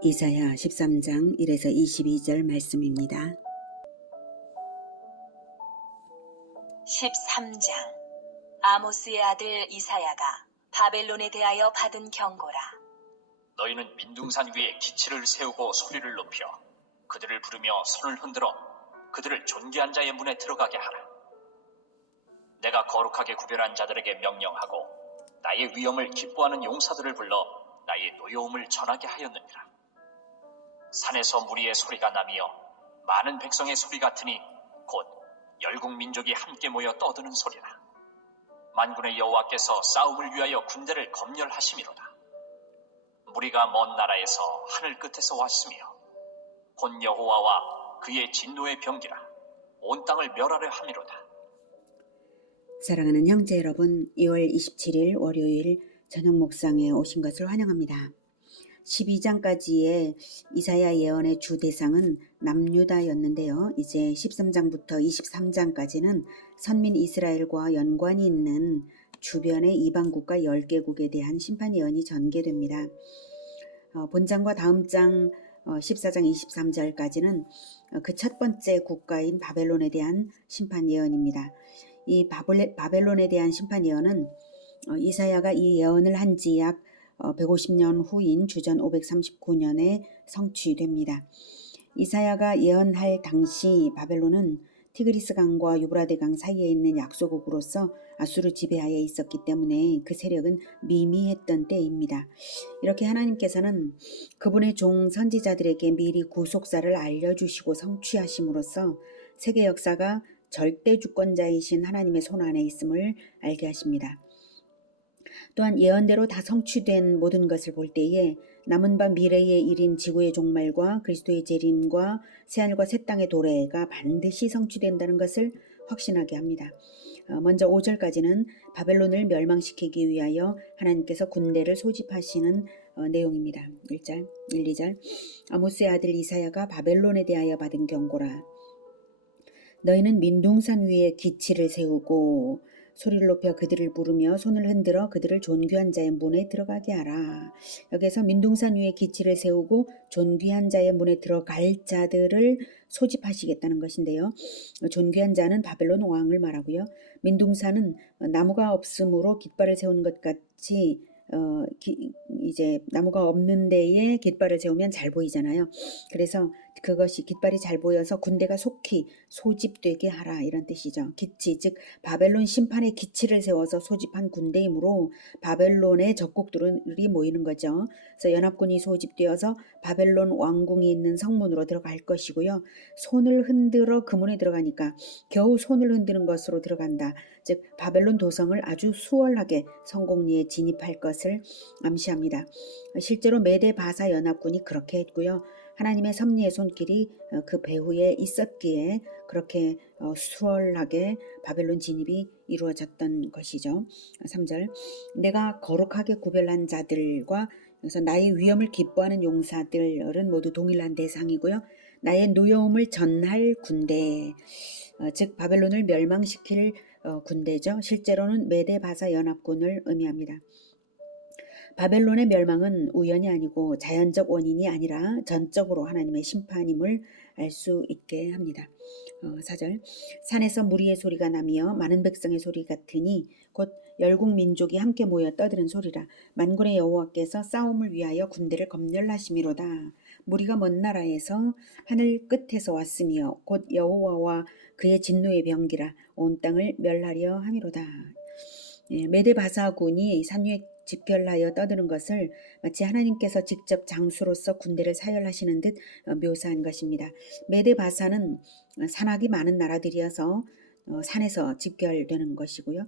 이사야 13장 1에서 22절 말씀입니다. 13장. 아모스의 아들 이사야가 바벨론에 대하여 받은 경고라. 너희는 민둥산 위에 기치를 세우고 소리를 높여 그들을 부르며 손을 흔들어 그들을 존귀한 자의 문에 들어가게 하라. 내가 거룩하게 구별한 자들에게 명령하고 나의 위엄을 기뻐하는 용사들을 불러 나의 노여움을 전하게 하였느니라. 산에서 무리의 소리가 나며 많은 백성의 소리 같으니 곧 열국 민족이 함께 모여 떠드는 소리라. 만군의 여호와께서 싸움을 위하여 군대를 검열하심이로다. 무리가 먼 나라에서 하늘 끝에서 왔으며 곧 여호와와 그의 진노의 병기라. 온 땅을 멸하려 함이로다. 사랑하는 형제 여러분, 2월 27일 월요일 저녁 목상에 오신 것을 환영합니다. 12장까지의 이사야 예언의 주 대상은 남유다였는데요. 이제 13장부터 23장까지는 선민 이스라엘과 연관이 있는 주변의 이방국가 10개국에 대한 심판 예언이 전개됩니다. 본장과 다음 장 14장 23절까지는 그 첫 번째 국가인 바벨론에 대한 심판 예언입니다. 이 바벨론에 대한 심판 예언은 이사야가 이 예언을 한 지 약 150년 후인 주전 539년에 성취됩니다. 이사야가 예언할 당시 바벨론은 티그리스 강과 유브라데 강 사이에 있는 약소국으로서 아수르 지배하에 있었기 때문에 그 세력은 미미했던 때입니다. 이렇게 하나님께서는 그분의 종 선지자들에게 미리 구속사를 알려주시고 성취하심으로써 세계 역사가 절대 주권자이신 하나님의 손 안에 있음을 알게 하십니다. 또한 예언대로 다 성취된 모든 것을 볼 때에 남은 바 미래의 일인 지구의 종말과 그리스도의 재림과 새하늘과 새 땅의 도래가 반드시 성취된다는 것을 확신하게 합니다. 먼저 5절까지는 바벨론을 멸망시키기 위하여 하나님께서 군대를 소집하시는 내용입니다. 1절, 1, 2절. 아모스의 아들 이사야가 바벨론에 대하여 받은 경고라. 너희는 민둥산 위에 기치를 세우고 소리를 높여 그들을 부르며 손을 흔들어 그들을 존귀한 자의 문에 들어가게 하라. 여기서 민둥산 위에 기치를 세우고 존귀한 자의 문에 들어갈 자들을 소집하시겠다는 것인데요. 존귀한 자는 바벨론 왕을 말하고요. 민둥산은 나무가 없으므로 깃발을 세우는 것 같이 이제 나무가 없는 데에 깃발을 세우면 잘 보이잖아요. 그래서 그것이 깃발이 잘 보여서 군대가 속히 소집되게 하라, 이런 뜻이죠. 기치, 즉 바벨론 심판의 기치를 세워서 소집한 군대이므로 바벨론의 적국들이 모이는 거죠. 그래서 연합군이 소집되어서 바벨론 왕궁이 있는 성문으로 들어갈 것이고요. 손을 흔들어 그 문에 들어가니까 겨우 손을 흔드는 것으로 들어간다. 즉 바벨론 도성을 아주 수월하게 성공리에 진입할 것을 암시합니다. 실제로 메데 바사 연합군이 그렇게 했고요. 하나님의 섭리의 손길이 그 배후에 있었기에 그렇게 수월하게 바벨론 진입이 이루어졌던 것이죠. 3절. 내가 거룩하게 구별한 자들과 그래서 나의 위엄을 기뻐하는 용사들은 모두 동일한 대상이고요. 나의 노여움을 전할 군대, 즉 바벨론을 멸망시킬 군대죠. 실제로는 메데 바사 연합군을 의미합니다. 바벨론의 멸망은 우연이 아니고 자연적 원인이 아니라 전적으로 하나님의 심판임을 알 수 있게 합니다. 4절. 산에서 무리의 소리가 나며 많은 백성의 소리 같으니 곧 열국 민족이 함께 모여 떠드는 소리라. 만군의 여호와께서 싸움을 위하여 군대를 검열하심이로다. 무리가 먼 나라에서 하늘 끝에서 왔으며 곧 여호와와 그의 진노의 병기라. 온 땅을 멸하려 함이로다. 메데 바사군이 산 위에 집결하여 떠드는 것을 마치 하나님께서 직접 장수로서 군대를 사열하시는 듯 묘사한 것입니다. 메데 바사는 산악이 많은 나라들이어서 산에서 집결되는 것이고요.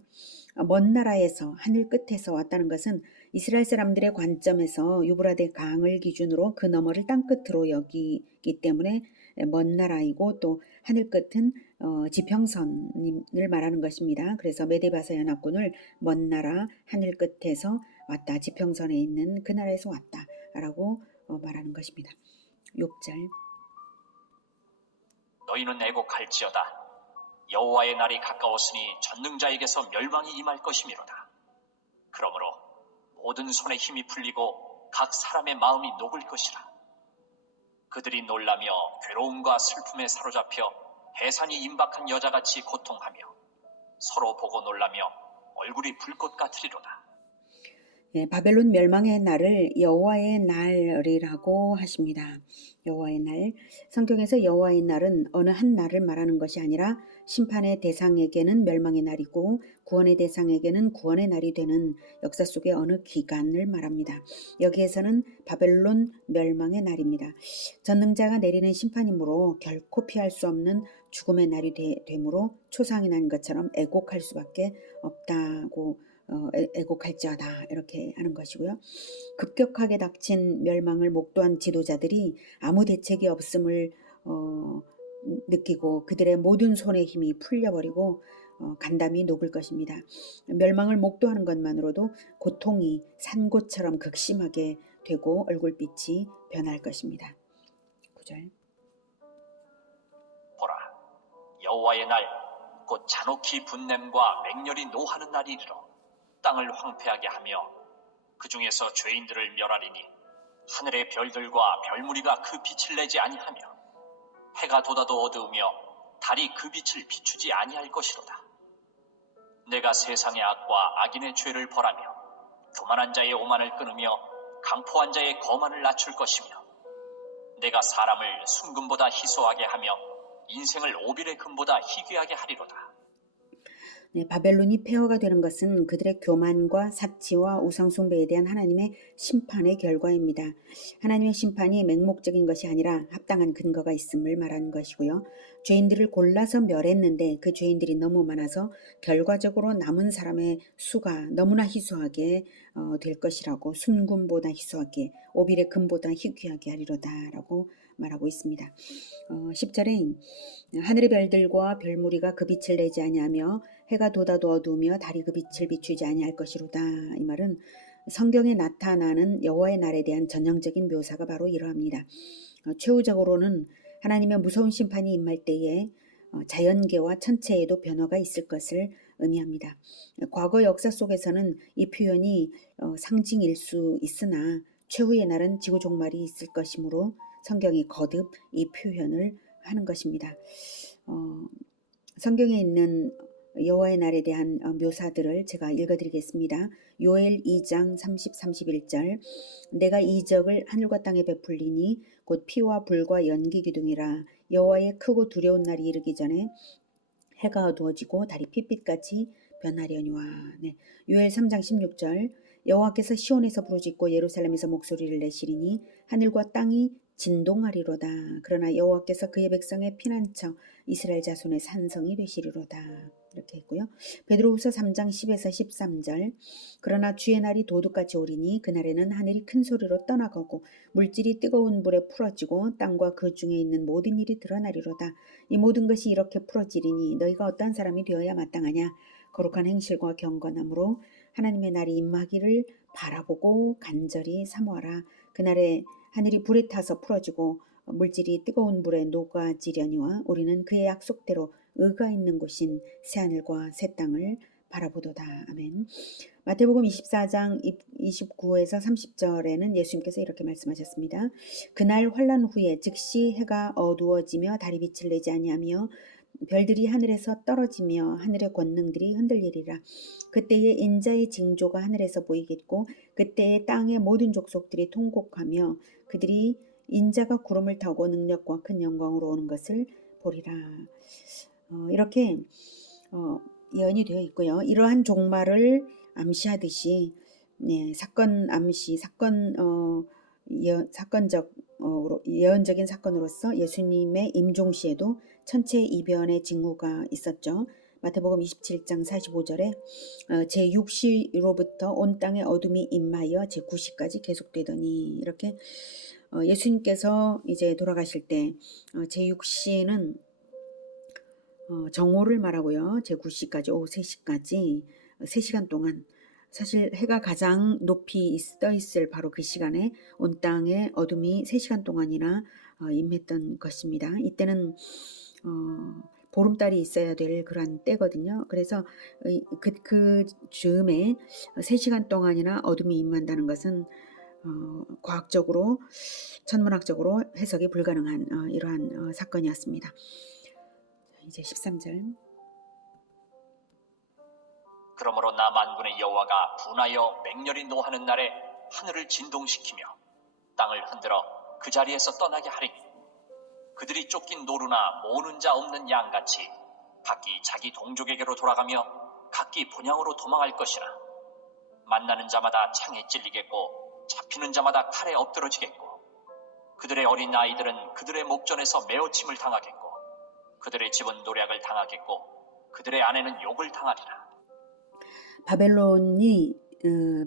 먼 나라에서 하늘 끝에서 왔다는 것은 이스라엘 사람들의 관점에서 유브라데 강을 기준으로 그 너머를 땅끝으로 여기기 때문에 먼 나라이고 또 하늘 끝은 지평선을 말하는 것입니다. 그래서 메데바사 연합군을 먼 나라 하늘 끝에서 왔다, 지평선에 있는 그 나라에서 왔다 라고 말하는 것입니다. 6절. 너희는 애곡할지어다. 여호와의 날이 가까웠으니 전능자에게서 멸망이 임할 것이미로다. 그러므로 모든 손에 힘이 풀리고 각 사람의 마음이 녹을 것이라. 그들이 놀라며 괴로움과 슬픔에 사로잡혀 해산이 임박한 여자같이 고통하며 서로 보고 놀라며 얼굴이 불꽃 같으리로다. 예, 바벨론 멸망의 날을 여호와의 날이라고 하십니다. 여호와의 날. 성경에서 여호와의 날은 어느 한 날을 말하는 것이 아니라 심판의 대상에게는 멸망의 날이고 구원의 대상에게는 구원의 날이 되는 역사 속의 어느 기간을 말합니다. 여기에서는 바벨론 멸망의 날입니다. 전능자가 내리는 심판이므로 결코 피할 수 없는 죽음의 날이 되므로 초상이 난 것처럼 애곡할 수밖에 없다고 애곡할지어다 이렇게 하는 것이고요. 급격하게 닥친 멸망을 목도한 지도자들이 아무 대책이 없음을 느끼고 그들의 모든 손의 힘이 풀려버리고 간담이 녹을 것입니다. 멸망을 목도하는 것만으로도 고통이 산고처럼 극심하게 되고 얼굴빛이 변할 것입니다. 9절. 보라, 여호와의 날, 곧 잔혹히 분냄과 맹렬히 노하는 날이 이르러 땅을 황폐하게 하며 그 중에서 죄인들을 멸하리니 하늘의 별들과 별무리가 그 빛을 내지 아니하며 해가 돋아도 어두우며 달이 그 빛을 비추지 아니할 것이로다. 내가 세상의 악과 악인의 죄를 벌하며 교만한 자의 오만을 끊으며 강포한 자의 거만을 낮출 것이며 내가 사람을 순금보다 희소하게 하며 인생을 오빌의 금보다 희귀하게 하리로다. 네, 바벨론이 폐허가 되는 것은 그들의 교만과 사치와 우상숭배에 대한 하나님의 심판의 결과입니다. 하나님의 심판이 맹목적인 것이 아니라 합당한 근거가 있음을 말하는 것이고요. 죄인들을 골라서 멸했는데 그 죄인들이 너무 많아서 결과적으로 남은 사람의 수가 너무나 희소하게 될 것이라고 순금보다 희소하게 오빌의 금보다 희귀하게 하리로다라고 말하고 있습니다. 10절에 하늘의 별들과 별무리가 그 빛을 내지 아니하며 해가 돋아도 어두우며 달이 그 빛을 비추지 아니할 것이로다. 이 말은 성경에 나타나는 여호와의 날에 대한 전형적인 묘사가 바로 이러합니다. 최후적으로는 하나님의 무서운 심판이 임할 때에 자연계와 천체에도 변화가 있을 것을 의미합니다. 과거 역사 속에서는 이 표현이 상징일 수 있으나 최후의 날은 지구 종말이 있을 것이므로 성경이 거듭 이 표현을 하는 것입니다. 성경에 있는 여호와의 날에 대한 묘사들을 제가 읽어드리겠습니다. 요엘 2장 30, 31절 내가 이적을 하늘과 땅에 베풀리니 곧 피와 불과 연기 기둥이라 여호와의 크고 두려운 날이 이르기 전에 해가 어두워지고 달이 핏빛같이 변하려니와. 네. 요엘 3장 16절 여호와께서 시온에서 부르짖고 예루살렘에서 목소리를 내시리니 하늘과 땅이 진동하리로다. 그러나 여호와께서 그의 백성의 피난처 이스라엘 자손의 산성이 되시리로다. 이렇게 했고요. 베드로후서 3장 10에서 13절 그러나 주의 날이 도둑같이 오리니 그날에는 하늘이 큰 소리로 떠나가고 물질이 뜨거운 불에 풀어지고 땅과 그 중에 있는 모든 일이 드러나리로다. 이 모든 것이 이렇게 풀어지리니 너희가 어떤 사람이 되어야 마땅하냐. 거룩한 행실과 경건함으로 하나님의 날이 임하기를 바라보고 간절히 사모하라. 그날에 하늘이 불에 타서 풀어지고 물질이 뜨거운 불에 녹아지려니와 우리는 그의 약속대로 의가 있는 곳인 새하늘과 새 땅을 바라보도다. 아멘. 마태복음 24장 29에서 30절에는 예수님께서 이렇게 말씀하셨습니다. 그날 환난 후에 즉시 해가 어두워지며 달이 빛을 내지 아니하며 별들이 하늘에서 떨어지며 하늘의 권능들이 흔들리리라. 그때에 인자의 징조가 하늘에서 보이겠고 그때에 땅의 모든 족속들이 통곡하며 그들이 인자가 구름을 타고 능력과 큰 영광으로 오는 것을 보리라. 이렇게 예언이 되어 있고요. 이러한 종말을 암시하듯이 예언적인 사건으로서 예수님의 임종시에도 천체 이변의 징후가 있었죠. 마태복음 27장 45절에 제6시로부터 온 땅에 어둠이 임하여 제9시까지 계속되더니 이렇게 예수님께서 이제 돌아가실 때 제6시는 정오를 말하고요. 제9시까지 오후 3시까지 3시간 동안 사실 해가 가장 높이 떠 있을 바로 그 시간에 온 땅에 어둠이 3시간 동안이나 임했던 것입니다. 이때는 보름달이 있어야 될 그런 때거든요. 그래서 그 즈음에 3시간 동안이나 어둠이 임한다는 것은 과학적으로 천문학적으로 해석이 불가능한 이러한 사건이었습니다. 이제 13절. 그러므로 나 만군의 여호와가 분하여 맹렬히 노하는 날에 하늘을 진동시키며 땅을 흔들어 그 자리에서 떠나게 하리니 그들이 쫓긴 노루나 모으는 자 없는 양같이 각기 자기 동족에게로 돌아가며 각기 본향으로 도망할 것이라. 만나는 자마다 창에 찔리겠고 잡히는 자마다 칼에 엎드러지겠고 그들의 어린 아이들은 그들의 목전에서 메어침을 당하겠고 그들의 집은 노략을 당하겠고 그들의 아내는 욕을 당하리라.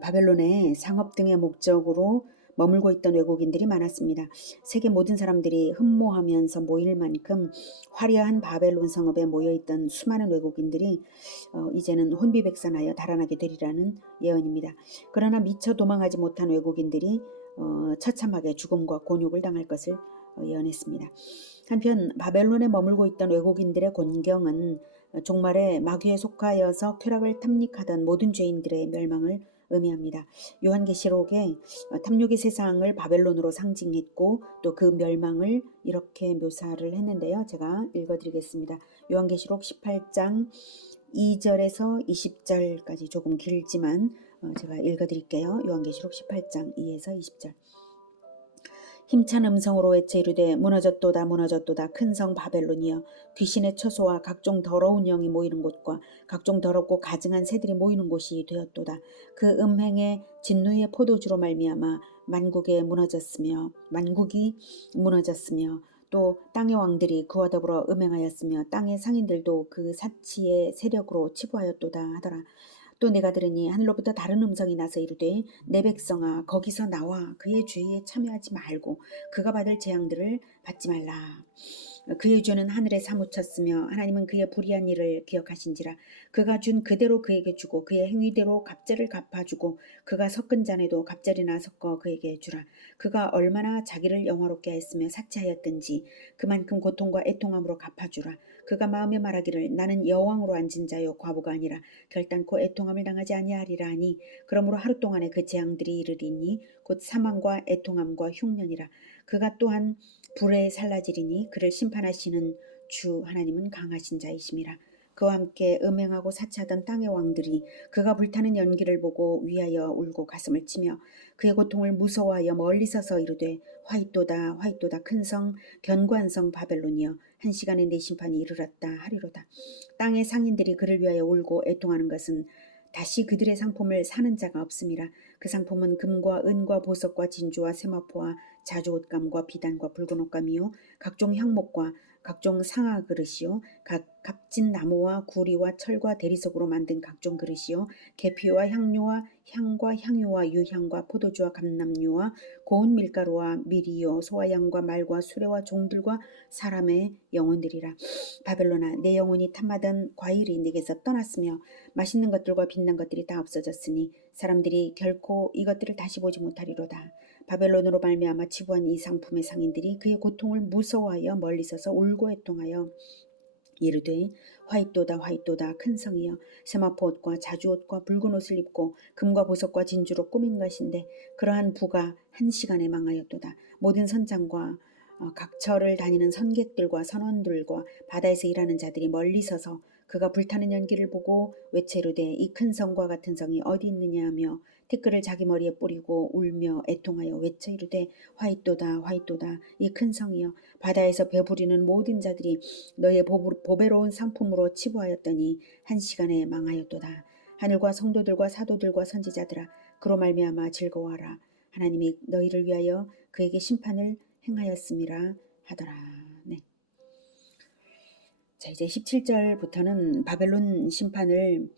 바벨론의 상업 등의 목적으로 머물고 있던 외국인들이 많았습니다. 세계 모든 사람들이 흠모하면서 모일 만큼 화려한 바벨론 성읍에 모여있던 수많은 외국인들이 이제는 혼비백산하여 달아나게 되리라는 예언입니다. 그러나 미처 도망하지 못한 외국인들이 처참하게 죽음과 곤욕을 당할 것을 예언했습니다. 한편 바벨론에 머물고 있던 외국인들의 곤경은 종말에 마귀에 속하여서 쾌락을 탐닉하던 모든 죄인들의 멸망을 의미합니다. 요한계시록에 탐욕의 세상을 바벨론으로 상징했고 또 그 멸망을 이렇게 묘사를 했는데요. 제가 읽어드리겠습니다. 요한계시록 18장 2절에서 20절까지 조금 길지만 제가 읽어드릴게요. 요한계시록 18장 2에서 20절. 힘찬 음성으로 외쳐 이르되 무너졌도다 무너졌도다 큰 성 바벨론이여 귀신의 처소와 각종 더러운 영이 모이는 곳과 각종 더럽고 가증한 새들이 모이는 곳이 되었도다. 그 음행의 진노의 포도주로 말미암아 만국이 무너졌으며 또 땅의 왕들이 그와 더불어 음행하였으며 땅의 상인들도 그 사치의 세력으로 치부하였도다 하더라. 또 내가 들으니 하늘로부터 다른 음성이 나서 이르되 내 백성아 거기서 나와 그의 죄에 참여하지 말고 그가 받을 재앙들을 받지 말라. 그의 죄는 하늘에 사무쳤으며 하나님은 그의 불의한 일을 기억하신지라. 그가 준 그대로 그에게 주고 그의 행위대로 갑절을 갚아주고 그가 섞은 잔에도 갑절이나 섞어 그에게 주라. 그가 얼마나 자기를 영화롭게 하였으며 사치하였든지 그만큼 고통과 애통함으로 갚아주라. 그가 마음에 말하기를 나는 여왕으로 앉은 자요 과부가 아니라 결단코 애통함을 당하지 아니하리라 하니 그러므로 하루 동안에 그 재앙들이 이르리니 곧 사망과 애통함과 흉년이라. 그가 또한 불에 살라지리니 그를 심판하시는 주 하나님은 강하신 자이심이라. 그와 함께 음행하고 사치하던 땅의 왕들이 그가 불타는 연기를 보고 위하여 울고 가슴을 치며 그의 고통을 무서워하여 멀리 서서 이르되 화이또다 화이또다 큰 성 견고한 성 바벨론이여 한 시간에 내 심판이 이르렀다 하리로다. 땅의 상인들이 그를 위하여 울고 애통하는 것은 다시 그들의 상품을 사는 자가 없음이라. 그 상품은 금과 은과 보석과 진주와 세마포와 자주옷감과 비단과 붉은 옷감이요 각종 향목과 각종 상아 그릇이요 각 값진 나무와 구리와 철과 대리석으로 만든 각종 그릇이요 계피와 향료와 향과 향유와 유향과 포도주와 감람류와 고운 밀가루와 밀이요 소와양과 말과 수레와 종들과 사람의 영혼들이라. 바벨론아 내 영혼이 탐하던 과일이 네게서 떠났으며 맛있는 것들과 빛난 것들이 다 없어졌으니 사람들이 결코 이것들을 다시 보지 못하리로다. 바벨론으로 말미암아 치부한 이 상품의 상인들이 그의 고통을 무서워하여 멀리 서서 울고 애통하여 이르되 화이또다 화이또다 큰 성이여 세마포 옷과 자주옷과 붉은 옷을 입고 금과 보석과 진주로 꾸민 것인데 그러한 부가 한 시간에 망하였도다. 모든 선장과 각처를 다니는 선객들과 선원들과 바다에서 일하는 자들이 멀리 서서 그가 불타는 연기를 보고 외쳐 이르되 이 큰 성과 같은 성이 어디 있느냐 하며 티끌을 자기 머리에 뿌리고 울며 애통하여 외쳐 이르되 화이또다 화이또다 이 큰 성이여 바다에서 배부리는 모든 자들이 너의 보배로운 상품으로 치부하였더니 한 시간에 망하였도다. 하늘과 성도들과 사도들과 선지자들아 그로 말미암아 즐거워하라. 하나님이 너희를 위하여 그에게 심판을 행하였음이라 하더라. 네. 자 이제 17절부터는 바벨론 심판을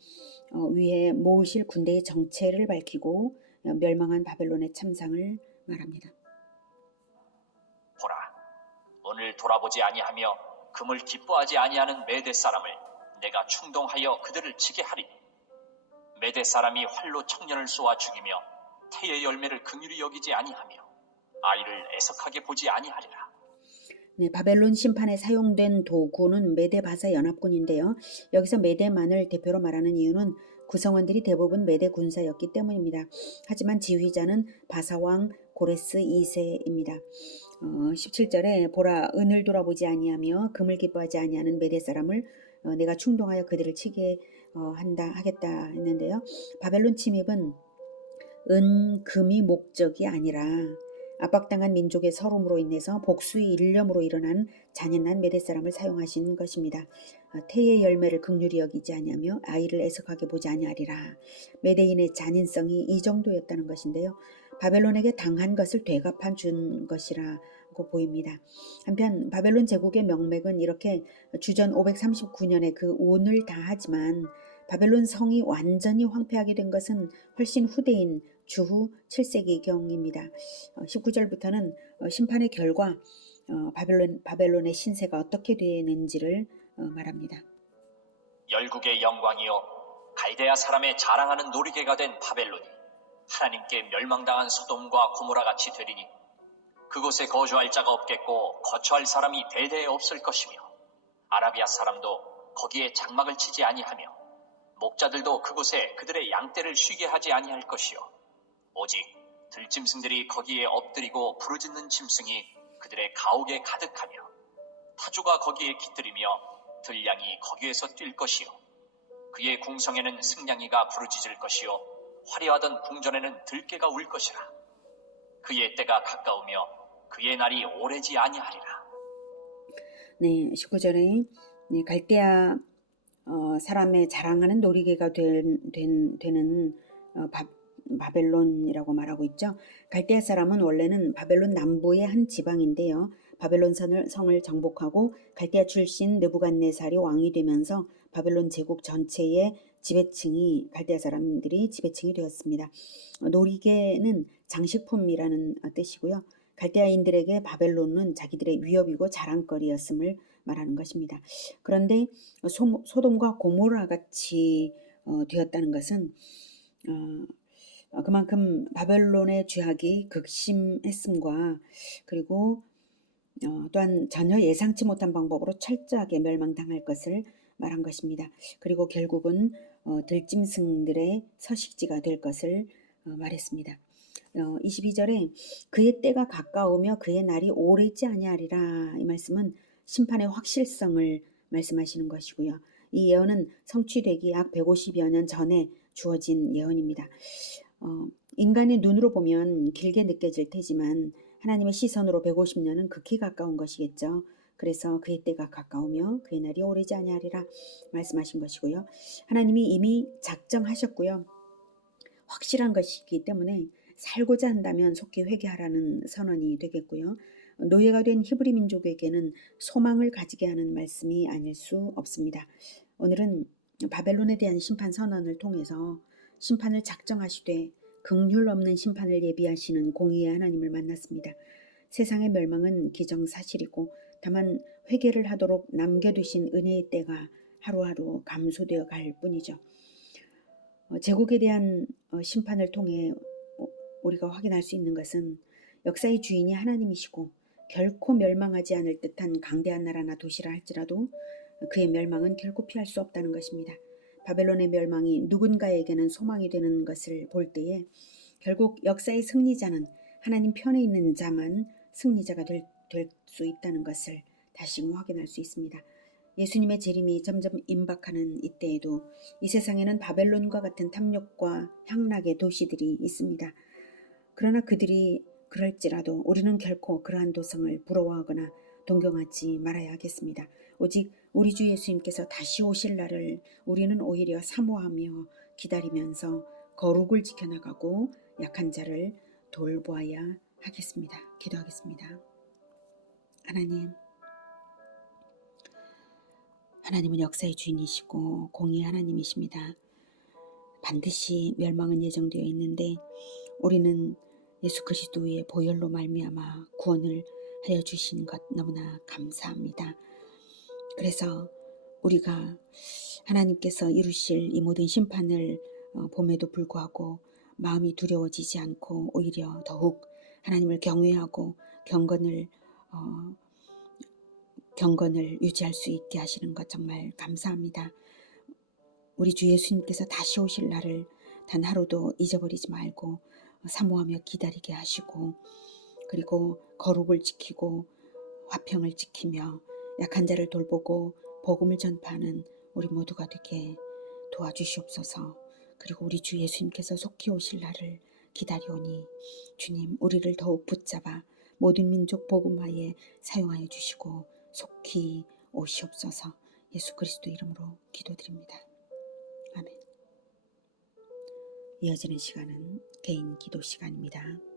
위해 모으실 군대의 정체를 밝히고 멸망한 바벨론의 참상을 말합니다. 보라, 오늘 돌아보지 아니하며 금을 기뻐하지 아니하는 메대 사람을 내가 충동하여 그들을 치게 하리니 메대 사람이 활로 청년을 쏘아 죽이며 태의 열매를 긍휼히 여기지 아니하며 아이를 애석하게 보지 아니하리라. 네, 바벨론 심판에 사용된 도구는 메대 바사 연합군인데요. 여기서 메대만을 대표로 말하는 이유는 구성원들이 대부분 메대 군사였기 때문입니다. 하지만 지휘자는 바사왕 고레스 2세입니다. 17절에 보라 은을 돌아보지 아니하며 금을 기뻐하지 아니하는 메대 사람을 내가 충동하여 그들을 치게 하겠다 했는데요. 바벨론 침입은 은, 금이 목적이 아니라 압박당한 민족의 서름으로 인해서 복수의 일념으로 일어난 잔인한 메대 사람을 사용하신 것입니다. 태의 열매를 긍휼히 여기지 아니하며 아이를 애석하게 보지 아니하리라. 메대인의 잔인성이 이 정도였다는 것인데요. 바벨론에게 당한 것을 되갚아 준 것이라고 보입니다. 한편 바벨론 제국의 명맥은 이렇게 주전 539년에 그 운을 다하지만 바벨론 성이 완전히 황폐하게 된 것은 훨씬 후대인 주후 7세기경입니다. 19절부터는 심판의 결과 바벨론의 신세가 어떻게 되는지를 말합니다. 열국의 영광이요 갈대아 사람의 자랑하는 놀이개가 된 바벨론이 하나님께 멸망당한 소돔과 고모라 같이 되리니 그곳에 거주할 자가 없겠고 거처할 사람이 대대에 없을 것이며 아라비아 사람도 거기에 장막을 치지 아니하며 목자들도 그곳에 그들의 양떼를 쉬게 하지 아니할 것이요 오직 들짐승들이 거기에 엎드리고 부르짖는 짐승이 그들의 가옥에 가득하며 타주가 거기에 깃들이며 들량이 거기에서 뛸 것이요 그의 궁성에는 승냥이가 부르짖을 것이요 화려하던 궁전에는 들깨가 울 것이라. 그의 때가 가까우며 그의 날이 오래지 아니하리라. 네, 19절에 갈대아 사람의 자랑하는 놀이개가 되는 바벨론이라고 말하고 있죠. 갈대아 사람은 원래는 바벨론 남부의 한 지방인데요. 바벨론 성을 정복하고 갈대아 출신 느부갓네살이 왕이 되면서 바벨론 제국 전체의 지배층이 갈대아 사람들이 지배층이 되었습니다. 놀이개는 장식품이라는 뜻이고요. 갈대아인들에게 바벨론은 자기들의 위협이고 자랑거리였음을 말하는 것입니다. 그런데 소돔과 고모라 같이 되었다는 것은 그만큼 바벨론의 죄악이 극심했음과 그리고 또한 전혀 예상치 못한 방법으로 철저하게 멸망당할 것을 말한 것입니다. 그리고 결국은 들짐승들의 서식지가 될 것을 말했습니다. 22절에 그의 때가 가까우며 그의 날이 오래지 아니하리라. 이 말씀은 심판의 확실성을 말씀하시는 것이고요. 이 예언은 성취되기 약 150여 년 전에 주어진 예언입니다. 인간의 눈으로 보면 길게 느껴질 테지만 하나님의 시선으로 150년은 극히 가까운 것이겠죠. 그래서 그의 때가 가까우며 그의 날이 오래지 아니하리라 말씀하신 것이고요. 하나님이 이미 작정하셨고요. 확실한 것이기 때문에 살고자 한다면 속히 회개하라는 선언이 되겠고요. 노예가 된 히브리 민족에게는 소망을 가지게 하는 말씀이 아닐 수 없습니다. 오늘은 바벨론에 대한 심판 선언을 통해서 심판을 작정하시되 긍휼 없는 심판을 예비하시는 공의의 하나님을 만났습니다. 세상의 멸망은 기정사실이고 다만 회개를 하도록 남겨두신 은혜의 때가 하루하루 감소되어 갈 뿐이죠. 제국에 대한 심판을 통해 우리가 확인할 수 있는 것은 역사의 주인이 하나님이시고 결코 멸망하지 않을 듯한 강대한 나라나 도시라 할지라도 그의 멸망은 결코 피할 수 없다는 것입니다. 바벨론의 멸망이 누군가에게는 소망이 되는 것을 볼 때에 결국 역사의 승리자는 하나님 편에 있는 자만 승리자가 될 수 있다는 것을 다시금 확인할 수 있습니다. 예수님의 재림이 점점 임박하는 이때에도 이 세상에는 바벨론과 같은 탐욕과 향락의 도시들이 있습니다. 그러나 그들이 그럴지라도 우리는 결코 그러한 도성을 부러워하거나 동경하지 말아야 하겠습니다. 오직 우리 주 예수님께서 다시 오실 날을 우리는 오히려 사모하며 기다리면서 거룩을 지켜나가고 약한 자를 돌보아야 하겠습니다. 기도하겠습니다. 하나님은 역사의 주인이시고 공의의 하나님이십니다. 반드시 멸망은 예정되어 있는데 우리는 예수 그리스도의 보혈로 말미암아 구원을 하여 주신 것 너무나 감사합니다. 그래서 우리가 하나님께서 이루실 이 모든 심판을 봄에도 불구하고 마음이 두려워지지 않고 오히려 더욱 하나님을 경외하고 경건을 유지할 수 있게 하시는 것 정말 감사합니다. 우리 주 예수님께서 다시 오실 날을 단 하루도 잊어버리지 말고 사모하며 기다리게 하시고, 그리고 거룩을 지키고 화평을 지키며 약한 자를 돌보고 복음을 전파하는 우리 모두가 되게 도와주시옵소서. 그리고 우리 주 예수님께서 속히 오실 날을 기다리오니 주님, 우리를 더욱 붙잡아 모든 민족 복음화에 사용하여 주시고 속히 오시옵소서. 예수 그리스도 이름으로 기도드립니다. 아멘. 이어지는 시간은 개인 기도 시간입니다.